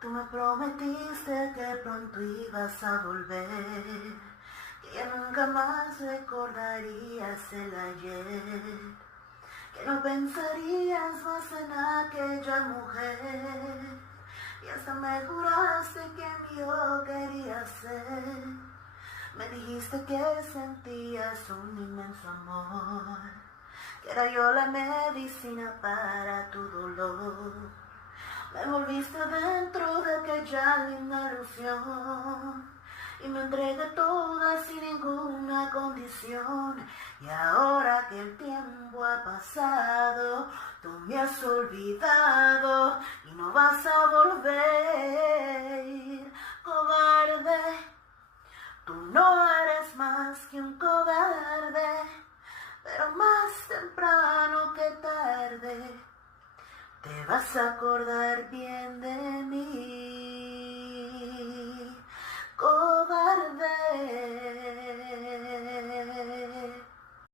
Tú me prometiste que pronto ibas a volver, que ya nunca más recordarías el ayer, que no pensarías más en aquella mujer, y hasta me juraste que yo quería ser. Me dijiste que sentías un inmenso amor, que era yo la medicina para tu dolor. Me volviste dentro de aquella linda ilusión y me entregué toda sin ninguna condición. Y ahora que el tiempo ha pasado, tú me has olvidado y no vas a volver, cobarde. Tú no eres más que un cobarde, pero más temprano que tarde te vas a acordar bien